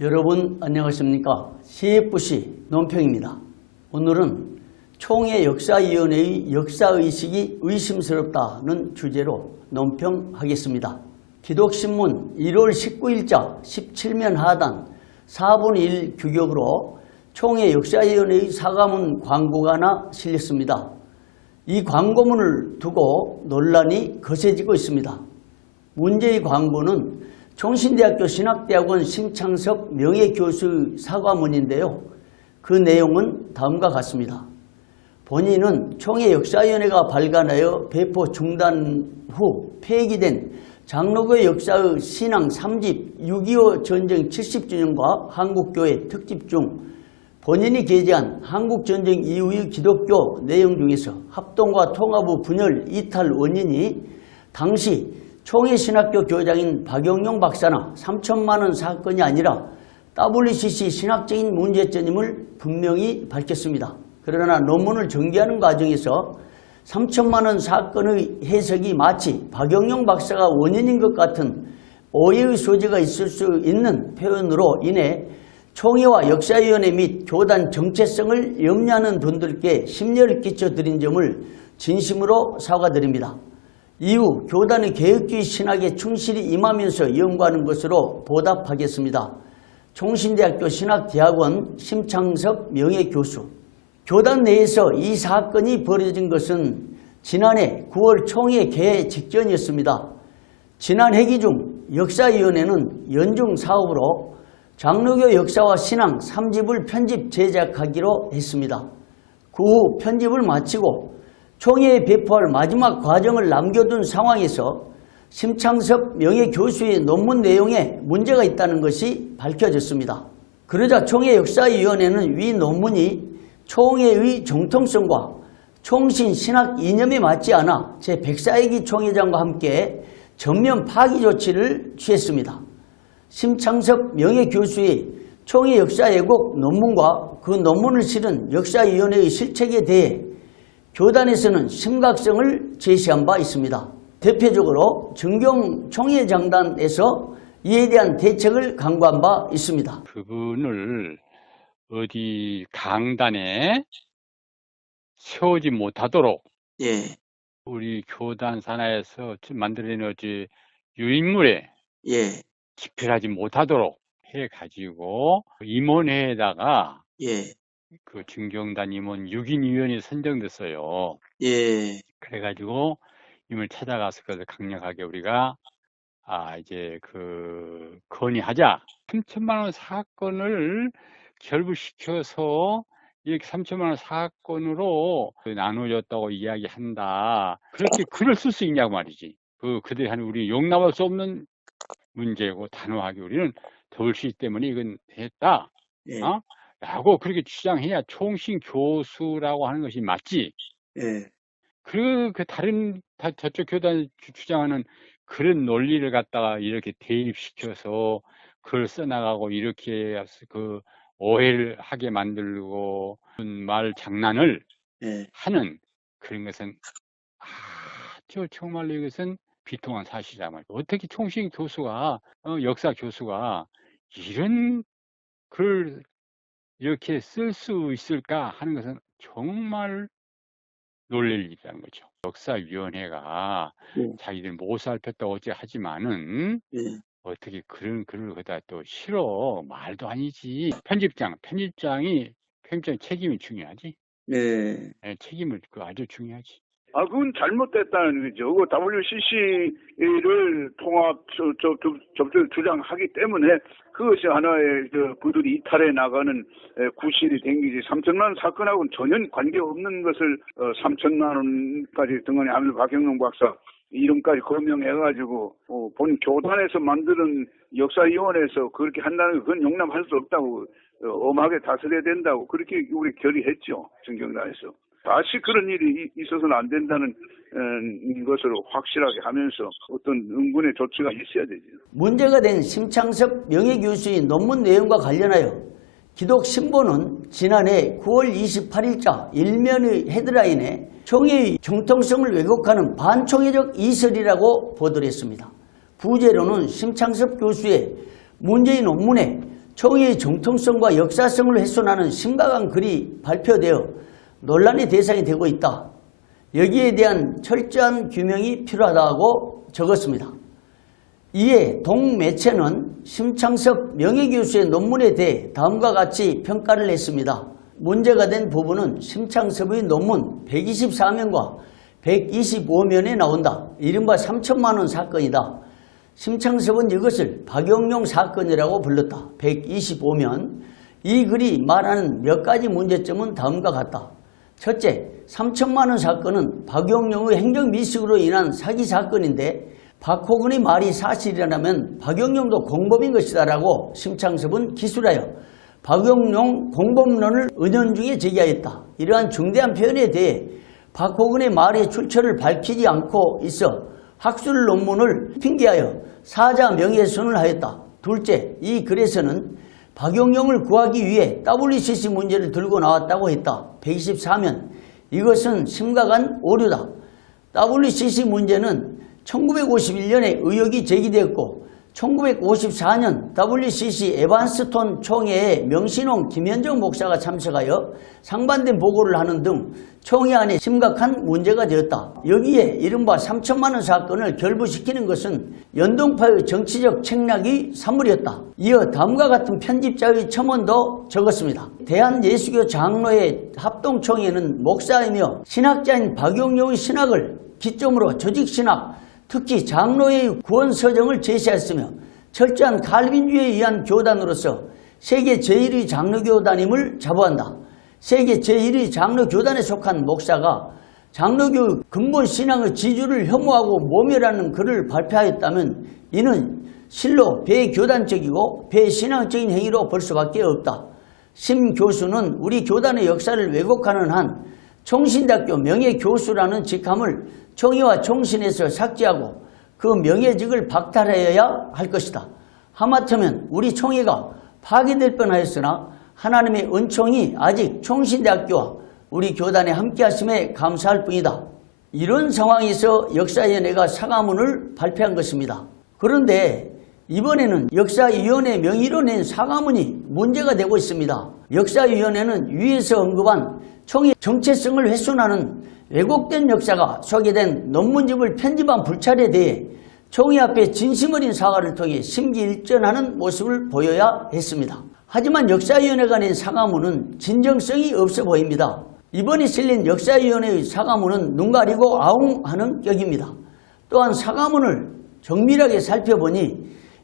여러분 안녕하십니까? CFC 논평입니다. 오늘은 총회 역사위원회의 역사의식이 의심스럽다는 주제로 논평하겠습니다. 기독신문 1월 19일자 17면 하단 4분의 1 규격으로 총회 역사위원회의 사과문 광고가 하나 실렸습니다. 이 광고문을 두고 논란이 거세지고 있습니다. 문제의 광고는 총신대학교 신학대학원 심창섭 명예교수의 사과문인데요. 그 내용은 다음과 같습니다. 본인은 총회 역사위원회가 발간하여 배포 중단 후 폐기된 장로교 역사의 신앙 3집 6.25 전쟁 70주년과 한국교회 특집 중 본인이 게재한 한국전쟁 이후의 기독교 내용 중에서 합동과 통합의 분열 이탈 원인이 당시 총회신학교 교장인 박영용 박사나 3천만 원 사건이 아니라 WCC 신학적인 문제점임을 분명히 밝혔습니다. 그러나 논문을 전개하는 과정에서 3천만 원 사건의 해석이 마치 박영용 박사가 원인인 것 같은 오해의 소지가 있을 수 있는 표현으로 인해 총회와 역사위원회 및 교단 정체성을 염려하는 분들께 심려를 끼쳐드린 점을 진심으로 사과드립니다. 이후 교단의 개혁주의 신학에 충실히 임하면서 연구하는 것으로 보답하겠습니다. 총신대학교 신학대학원 심창섭 명예교수. 교단 내에서 이 사건이 벌어진 것은 지난해 9월 총회 개회 직전이었습니다. 지난 회기 중 역사위원회는 연중 사업으로 장로교 역사와 신앙 3집을 편집 제작하기로 했습니다. 그 후 편집을 마치고 총회에 배포할 마지막 과정을 남겨둔 상황에서 심창섭 명예교수의 논문 내용에 문제가 있다는 것이 밝혀졌습니다. 그러자 총회 역사위원회는 위 논문이 총회의 정통성과 총신 신학 이념에 맞지 않아 제104회기 총회장과 함께 전면 파기 조치를 취했습니다. 심창섭 명예교수의 총회 역사 왜곡 논문과 그 논문을 실은 역사위원회의 실책에 대해 교단에서는 심각성을 제시한 바 있습니다. 대표적으로 정경 총회장단에서 이에 대한 대책을 강구한 바 있습니다. 그분을 어디 강단에 세우지 못하도록 우리 교단 산하에서 만들어낸 어디 유인물에 집필하지 못하도록 해가지고 임원회에다가 그 증경단 임원 6인 위원이 선정됐어요. 그래가지고 임을 찾아가서 그걸 강력하게 우리가 이제 그 건의하자. 3천만 원 사건을 결부시켜서 이렇게 3천만 원 사건으로 나누어졌다고 이야기한다. 그렇게 글을 쓸 수 있냐고 말이지. 그들이 하는 우리 용납할 수 없는 문제고 단호하게 우리는 WCC 때문에 이건 했다. 라고 그렇게 주장해야 총신 교수라고 하는 것이 맞지. 그리고 그 다른 저쪽 교단 주장하는 그런 논리를 갖다가 이렇게 대입시켜서 글을 써나가고 이렇게 그 오해를 하게 만들고 말 장난을 하는 그런 것은 정말로 이것은 비통한 사실이란 말이에요. 어떻게 총신 교수가 역사 교수가 이런 글을 이렇게 쓸 수 있을까 하는 것은 정말 놀랄 일이라는 거죠. 역사위원회가 자기들 못 살폈다고 어째 하지만은 어떻게 그런 글을 거기다 또 실어 말도 아니지. 편집장이 책임이 중요하지. 책임을 아주 중요하지. 그건 잘못됐다는 거죠. 그 WCC를 통합 접촉 주장하기 때문에 그것이 하나의 그들이 이탈해 나가는 구실이 된 거지. 3천만 원 사건하고는 전혀 관계없는 것을 3천만 원까지 등한히 박영용 박사 이름까지 거명해가지고 본 교단에서 만드는 역사위원회에서 그렇게 한다는 건 그건 용납할 수 없다고 엄하게 다스려야 된다고 그렇게 우리 결의했죠. 정경단에서. 다시 그런 일이 있어서는 안 된다는 것을 확실하게 하면서 어떤 응분의 조치가 있어야 되죠. 문제가 된 심창섭 명예교수의 논문 내용과 관련하여 기독신보는 지난해 9월 28일자 일면의 헤드라인에 총회의 정통성을 왜곡하는 반총회적 이설이라고 보도를 했습니다. 부제로는 심창섭 교수의 문제의 논문에 총회의 정통성과 역사성을 훼손하는 심각한 글이 발표되어 논란의 대상이 되고 있다. 여기에 대한 철저한 규명이 필요하다고 적었습니다. 이에 동매체는 심창섭 명예교수의 논문에 대해 다음과 같이 평가를 했습니다. 문제가 된 부분은 심창섭의 논문 124면과 125면에 나온다. 이른바 3천만 원 사건이다. 심창섭은 이것을 박용룡 사건이라고 불렀다. 125면. 이 글이 말하는 몇 가지 문제점은 다음과 같다. 첫째, 3천만 원 사건은 박용룡의 행정미숙으로 인한 사기 사건인데 박호근의 말이 사실이라면 박용룡도 공범인 것이다 라고 심창섭은 기술하여 박용룡 공범론을 은연중에 제기하였다. 이러한 중대한 표현에 대해 박호근의 말의 출처를 밝히지 않고 있어 학술 논문을 핑계하여 사자 명예훼손을 하였다. 둘째, 이 글에서는 박용룡을 구하기 위해 WCC 문제를 들고 나왔다고 했다. 124면. 이것은 심각한 오류다. WCC 문제는 1951년에 의혹이 제기되었고 1954년 WCC 에반스톤 총회에 명신홍 김현정 목사가 참석하여 상반된 보고를 하는 등 총회 안에 심각한 문제가 되었다. 여기에 이른바 3천만 원 사건을 결부시키는 것은 연동파의 정치적 책략이 산물이었다. 이어 다음과 같은 편집자의 첨언도 적었습니다. 대한예수교 장로회 합동총회는 목사이며 신학자인 박용룡의 신학을 기점으로 조직신학, 특히 장로회의 구원서정을 제시했으며 철저한 칼빈주의에 의한 교단으로서 세계 제1의 장로교단임을 자부한다. 세계 제1의 장로교단에 속한 목사가 장로교 근본 신앙의 지주를 혐오하고 모멸하는 글을 발표하였다면 이는 실로 배교단적이고 배신앙적인 행위로 볼 수밖에 없다. 심 교수는 우리 교단의 역사를 왜곡하는 한 총신대학교 명예교수라는 직함을 총회와 총신에서 삭제하고 그 명예직을 박탈하여야 할 것이다. 하마터면 우리 총회가 파괴될 뻔하였으나 하나님의 은총이 아직 총신대학교와 우리 교단에 함께하심에 감사할 뿐이다. 이런 상황에서 역사위원회가 사과문을 발표한 것입니다. 그런데 이번에는 역사위원회 명의로 낸 사과문이 문제가 되고 있습니다. 역사위원회는 위에서 언급한 총회 정체성을 훼손하는 왜곡된 역사가 소개된 논문집을 편집한 불찰에 대해 총회 앞에 진심 어린 사과를 통해 심기일전하는 모습을 보여야 했습니다. 하지만 역사위원회가 낸 사과문은 진정성이 없어 보입니다. 이번에 실린 역사위원회의 사과문은 눈 가리고 아웅하는 격입니다. 또한 사과문을 정밀하게 살펴보니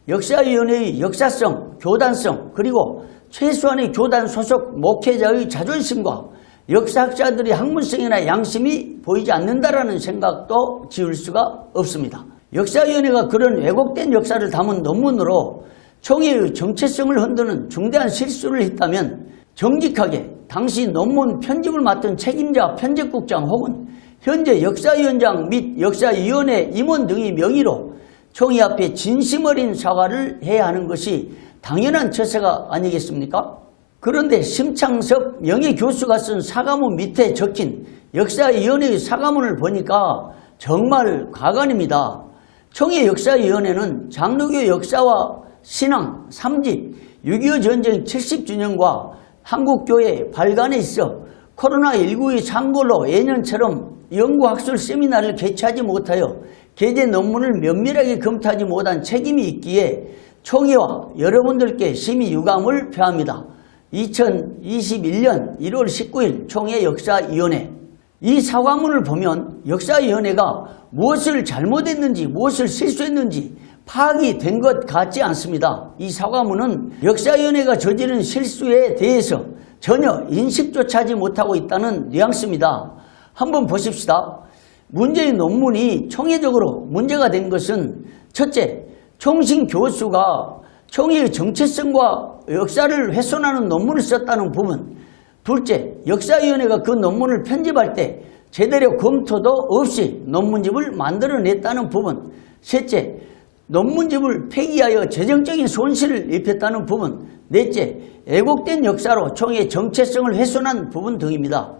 역사위원회의 역사성, 교단성, 그리고 최소한의 교단 소속 목회자의 자존심과 역사학자들의 학문성이나 양심이 보이지 않는다라는 생각도 지울 수가 없습니다. 역사위원회가 그런 왜곡된 역사를 담은 논문으로 총회의 정체성을 흔드는 중대한 실수를 했다면 정직하게 당시 논문 편집을 맡은 책임자 편집국장 혹은 현재 역사위원장 및 역사위원회 임원 등의 명의로 총회 앞에 진심 어린 사과를 해야 하는 것이 당연한 처세가 아니겠습니까? 그런데 심창섭 명예교수가 쓴 사과문 밑에 적힌 역사위원회의 사과문을 보니까 정말 가관입니다. 총회 역사위원회는 장로교 역사와 신앙 3집 6.25 전쟁 70주년과 한국교회 발간에 있어 코로나19의 창궐로 예년처럼 연구학술 세미나를 개최하지 못하여 게재 논문을 면밀하게 검토하지 못한 책임이 있기에 총회와 여러분들께 심히 유감을 표합니다. 2021년 1월 19일 총회 역사위원회. 이 사과문을 보면 역사위원회가 무엇을 잘못했는지 무엇을 실수했는지 파악이 된 것 같지 않습니다. 이 사과문은 역사위원회가 저지른 실수에 대해서 전혀 인식조차 하지 못하고 있다는 뉘앙스입니다. 한번 보십시다. 문제의 논문이 총회적으로 문제가 된 것은 첫째, 총신 교수가 총회의 정체성과 역사를 훼손하는 논문을 썼다는 부분. 둘째, 역사위원회가 그 논문을 편집할 때 제대로 검토도 없이 논문집을 만들어냈다는 부분. 셋째, 논문집을 폐기하여 재정적인 손실을 입혔다는 부분. 넷째, 왜곡된 역사로 총회의 정체성을 훼손한 부분 등입니다.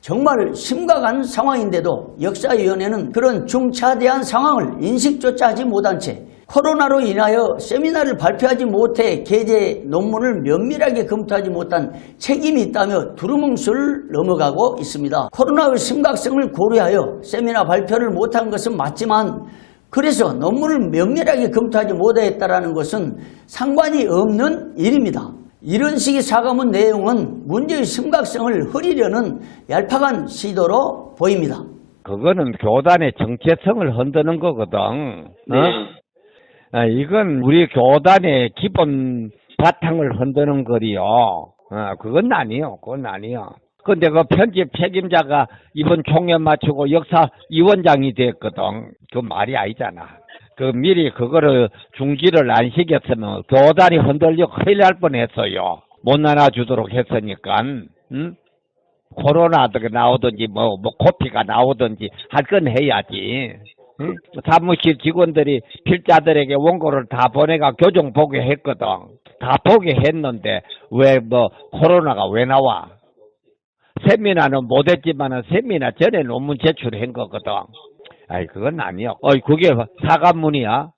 정말 심각한 상황인데도 역사위원회는 그런 중차대한 상황을 인식조차 하지 못한 채 코로나로 인하여 세미나를 발표하지 못해 게재 논문을 면밀하게 검토하지 못한 책임이 있다며 두루뭉술 넘어가고 있습니다. 코로나의 심각성을 고려하여 세미나 발표를 못한 것은 맞지만 그래서 논문을 면밀하게 검토하지 못했다는 것은 상관이 없는 일입니다. 이런 식의 사과문 내용은 문제의 심각성을 흐리려는 얄팍한 시도로 보입니다. 그거는 교단의 정체성을 흔드는 거거든. 이건 우리 교단의 기본 바탕을 흔드는 거리요. 그건 아니요. 그건 아니요. 근데 그 편집 책임자가 이번 총회 마치고 역사위원장이 됐거든. 그 말이 아니잖아. 그 미리 그거를 중지를 안 시켰으면 교단이 흔들려 큰일 날 뻔했어요. 못 나눠주도록 했으니까. 응? 코로나가 나오든지 뭐 코피가 나오든지 할 건 해야지. 응? 사무실 직원들이 필자들에게 원고를 다 보내가 교정 보게 했거든. 다 보게 했는데 왜 코로나가 왜 나와? 세미나는 못했지만은 세미나 전에 논문 제출한 거거든. 아이 그건 아니요. 그게 사과문이야.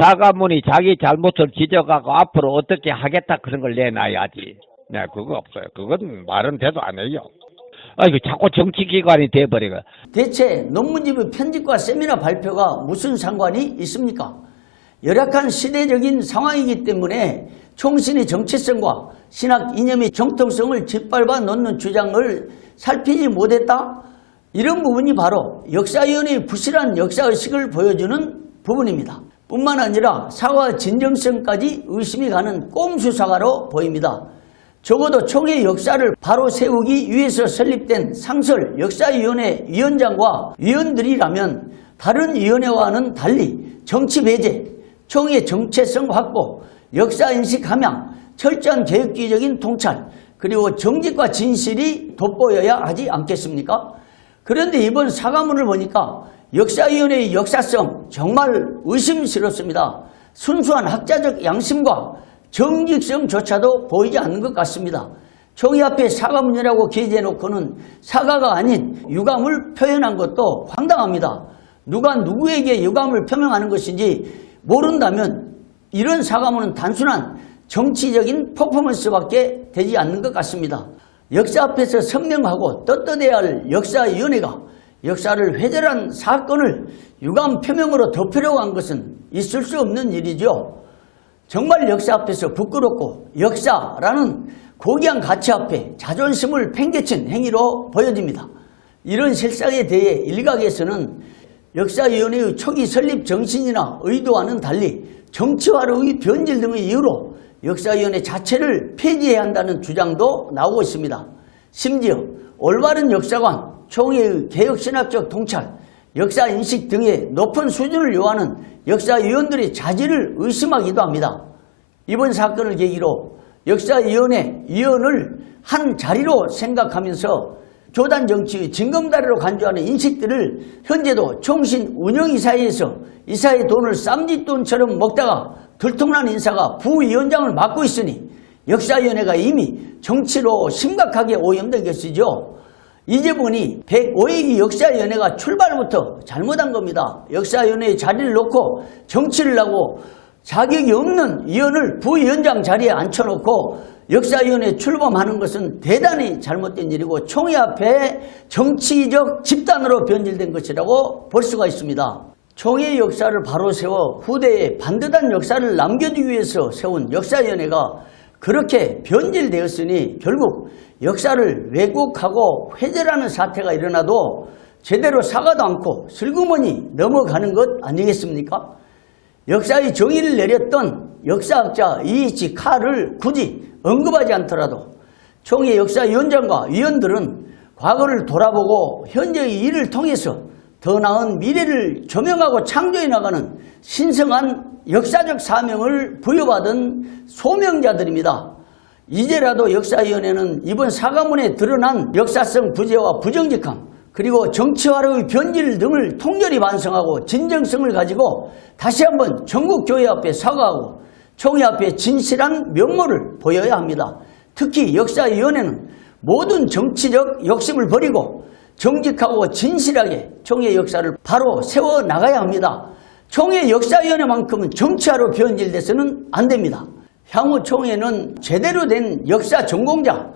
사과문이 자기 잘못을 지적하고 앞으로 어떻게 하겠다 그런 걸 내놔야지. 네, 그거 없어요. 그건 말은 돼도 안 해요. 이거 자꾸 정치기관이 돼버리고. 대체 논문집의 편집과 세미나 발표가 무슨 상관이 있습니까? 열악한 시대적인 상황이기 때문에 총신의 정체성과 신학 이념의 정통성을 짓밟아 놓는 주장을 살피지 못했다? 이런 부분이 바로 역사위원회의 부실한 역사의식을 보여주는 부분입니다. 뿐만 아니라 사과 진정성까지 의심이 가는 꼼수 사과로 보입니다. 적어도 총회 역사를 바로 세우기 위해서 설립된 상설 역사위원회 위원장과 위원들이라면 다른 위원회와는 달리 정치 배제, 총회 정체성 확보, 역사인식 함양, 철저한 계획주의적인 통찰, 그리고 정직과 진실이 돋보여야 하지 않겠습니까? 그런데 이번 사과문을 보니까 역사위원회의 역사성 정말 의심스럽습니다. 순수한 학자적 양심과 정직성조차도 보이지 않는 것 같습니다. 총회 앞에 사과문이라고 게재해놓고는 사과가 아닌 유감을 표현한 것도 황당합니다. 누가 누구에게 유감을 표명하는 것인지 모른다면 이런 사과문은 단순한 정치적인 퍼포먼스밖에 되지 않는 것 같습니다. 역사 앞에서 선명하고 떳떳해야 할 역사위원회가 역사를 회절한 사건을 유감 표명으로 덮으려고 한 것은 있을 수 없는 일이죠. 정말 역사 앞에서 부끄럽고 역사라는 고귀한 가치 앞에 자존심을 팽개친 행위로 보여집니다. 이런 실상에 대해 일각에서는 역사위원회의 초기 설립 정신이나 의도와는 달리 정치화로의 변질 등의 이유로 역사위원회 자체를 폐지해야 한다는 주장도 나오고 있습니다. 심지어 올바른 역사관, 총회의 개혁신학적 통찰, 역사인식 등의 높은 수준을 요하는 역사위원들의 자질을 의심하기도 합니다. 이번 사건을 계기로 역사위원회 위원을 한 자리로 생각하면서 교단정치의 징검다리로 간주하는 인식들을 현재도 총신 운영이사회에서 이사의 돈을 쌈짓돈처럼 먹다가 들통난 인사가 부위원장을 맡고 있으니 역사위원회가 이미 정치로 심각하게 오염된 것이죠. 이제 보니 105회기 역사위원회가 출발부터 잘못한 겁니다. 역사위원회의 자리를 놓고 정치를 하고 자격이 없는 위원을 부위원장 자리에 앉혀놓고 역사위원회에 출범하는 것은 대단히 잘못된 일이고 총회 앞에 정치적 집단으로 변질된 것이라고 볼 수가 있습니다. 총회의 역사를 바로 세워 후대에 반듯한 역사를 남겨주기 위해서 세운 역사위원회가 그렇게 변질되었으니 결국 역사를 왜곡하고 회절하는 사태가 일어나도 제대로 사과도 않고 슬그머니 넘어가는 것 아니겠습니까? 역사의 정의를 내렸던 역사학자 이이치 칼을 굳이 언급하지 않더라도 총회 역사위원장과 위원들은 과거를 돌아보고 현재의 일을 통해서 더 나은 미래를 조명하고 창조해 나가는 신성한 역사적 사명을 부여받은 소명자들입니다. 이제라도 역사위원회는 이번 사과문에 드러난 역사성 부재와 부정직함 그리고 정치화로의 변질 등을 통렬히 반성하고 진정성을 가지고 다시 한번 전국교회 앞에 사과하고 총회 앞에 진실한 면모를 보여야 합니다. 특히 역사위원회는 모든 정치적 욕심을 버리고 정직하고 진실하게 총회 역사를 바로 세워나가야 합니다. 총회 역사위원회만큼은 정치화로 변질돼서는 안 됩니다. 향후 총회는 제대로 된 역사 전공자,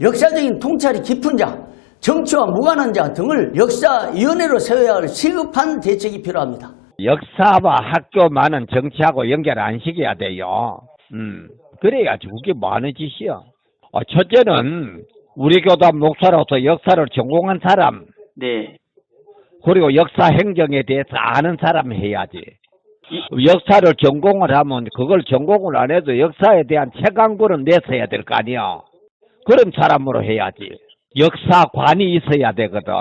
역사적인 통찰이 깊은 자, 정치와 무관한 자 등을 역사위원회로 세워야 할 시급한 대책이 필요합니다. 역사와 학교만은 정치하고 연결 안 시켜야 돼요. 그래야지 그게 많은 짓이야. 첫째는 우리 교단 목사로서 역사를 전공한 사람, 네. 그리고 역사 행정에 대해서 아는 사람 해야지. 역사를 전공을 하면 그걸 전공을 안 해도 역사에 대한 체감구는 내서야 될 거 아니야. 그런 사람으로 해야지. 역사관이 있어야 되거든.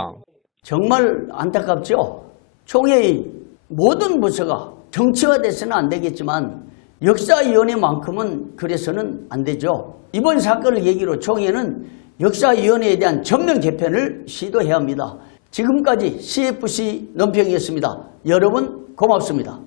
정말 안타깝죠. 총회의 모든 부서가 정치화돼서는 안 되겠지만 역사위원회만큼은 그래서는 안 되죠. 이번 사건을 계기로 총회는 역사위원회에 대한 전면 개편을 시도해야 합니다. 지금까지 CFC 논평이었습니다. 여러분 고맙습니다.